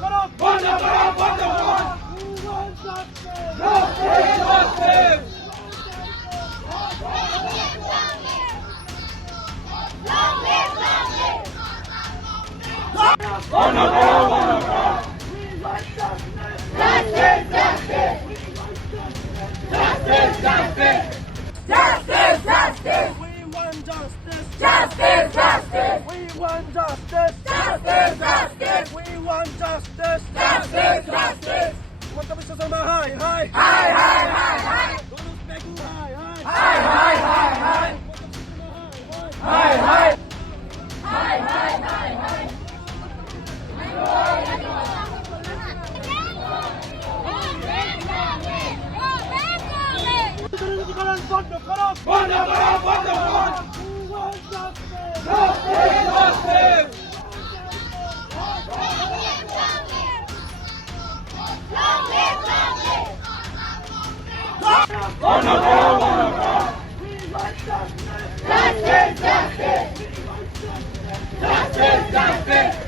করো বন্ধ করো বন্ধ করো We want justice. Justice, justice. We want justice. Justice, justice. Mga kabisasama, hi, hi. Hi, hi, hi, hi. Tulus Pegu, hi, hi. Hi, hi, hi, hi. Hi, hi. Hi, hi, hi, hi. বন্ধ করো বন্ধ করো বন্ধ করো Justice, justice. Justice, justice.